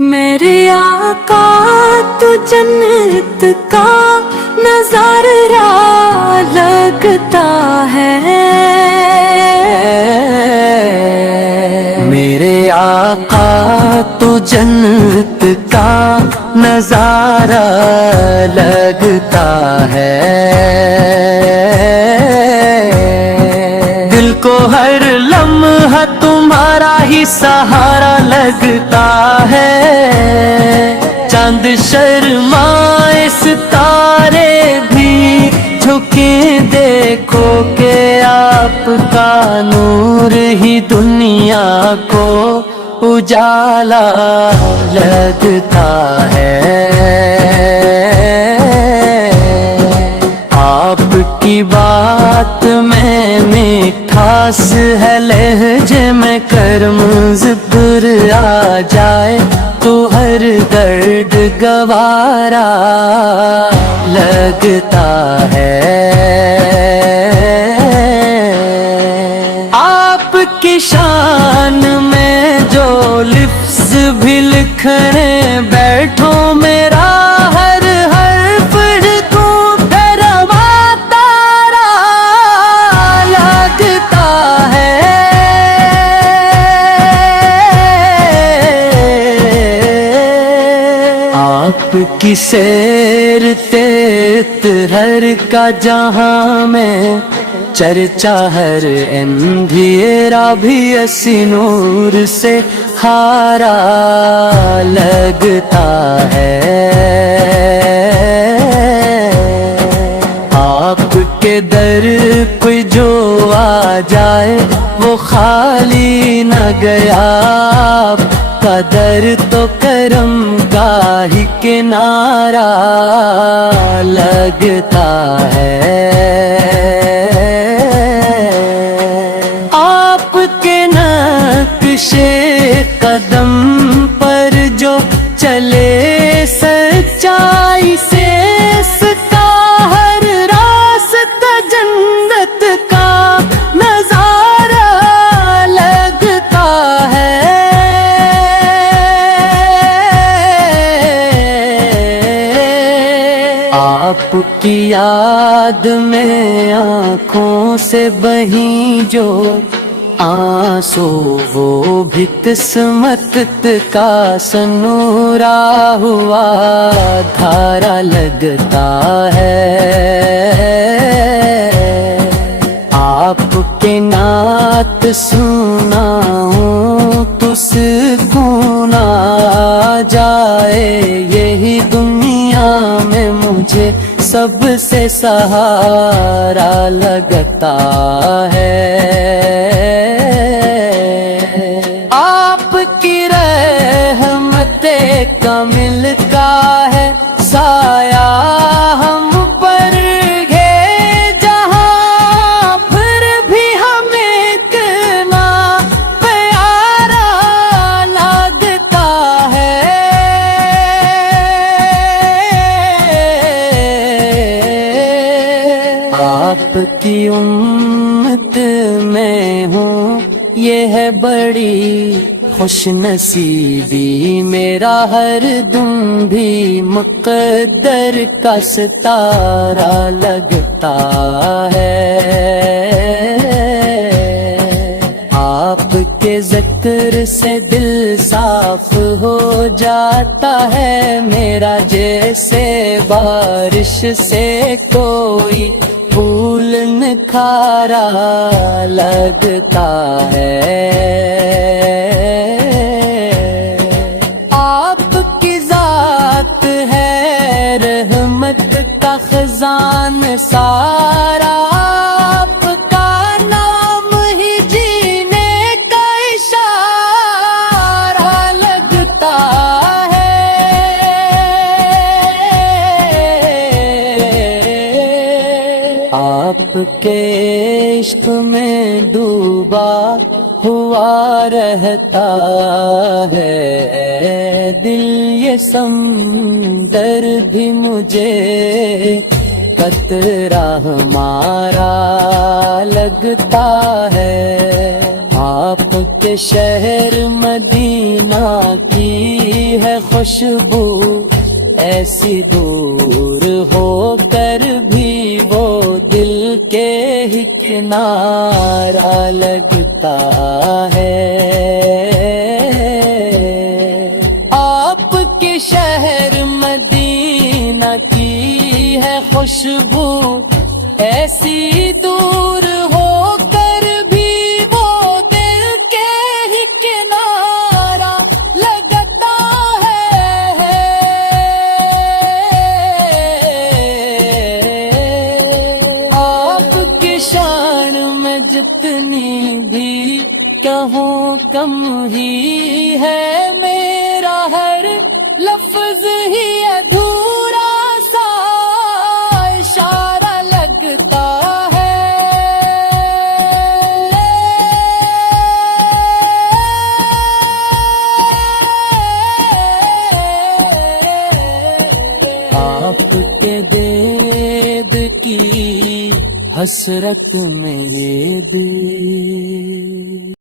میرے آقا تو جنت کا نظارہ لگتا ہے، میرے آقا تو جنت کا نظارہ لگتا ہے، دل کو ہر لمحہ تمہارا ہی سہارا لگتا ہے، چاند شرمائے ستارے بھی جھکے دیکھو کہ آپ کا نور ہی دنیا کو اجالا لگتا ہے، آپ کی بات میں مٹھاس ہے، لہجے میں کرم ذکر آ جائے تو ہر درد گوارا لگتا ہے، آپ کی شان میں جو لفظ بھی لکھنے بیٹھو میرا ہر حرف لکھوں دھرما تارا لگتا ہے، آپ کی سیر تیتر کا جہاں میں چرچا ہر اندھیرا بھی اسی نور سے ہارا لگتا ہے، آپ کے در پہ جو آ جائے وہ خالی نہ گیا، آپ کا در تو کرم کا ہی کنارہ لگتا ہے، آپ کے نقش قدم پر جو چلے سچائی سے، اس کا ہر راستہ جنت کا نظارہ لگتا ہے، آپ کی یاد میں آنکھوں سے بہیں جو آنسو وہ بھی قسمت کا سنورا ہوا دھارا لگتا ہے، آپ کے نعت سناؤں تو سکون آ جائے، یہی دنیا میں مجھے سب سے سہارا لگتا ہے، آپ کی رحمت کامل کا ہے سایہ ہم پر گھے جہاں، پھر بھی ہمیں اتنا پیارا لگتا ہے، آپ کی امت میں ہوں یہ ہے بڑی خوش نصیبی، میرا ہر دم بھی مقدر کا ستارہ لگتا ہے، آپ کے ذکر سے دل صاف ہو جاتا ہے میرا، جیسے بارش سے کوئی پھول نکھارا لگتا ہے، آپ کی ذات ہے رحمت کا خزان سارا، آپ کا نام ہی جینے کا اشارہ لگتا ہے، آپ کے عشق میں ڈوبا ہوا رہتا ہے دل، یہ سمندر بھی مجھے قطرہ ہمارا لگتا ہے، آپ کے شہر مدینہ کی ہے خوشبو، ایسی دور ہو کر بھی وہ دل کے ہی کنارہ لگتا ہے۔ آپ کے شہر مدینہ کی ہے خوشبو، ایسی دور ہو کر بھی وہ دل کے ہی کنارہ لگتا ہے۔ آپ کی شان میں جتنی بھی کہوں کم ہی ہے، میرا ہر لفظ ہی ادھورا سا اشارہ لگتا ہے۔ آپ کے دید کی حسرت میں یہ دل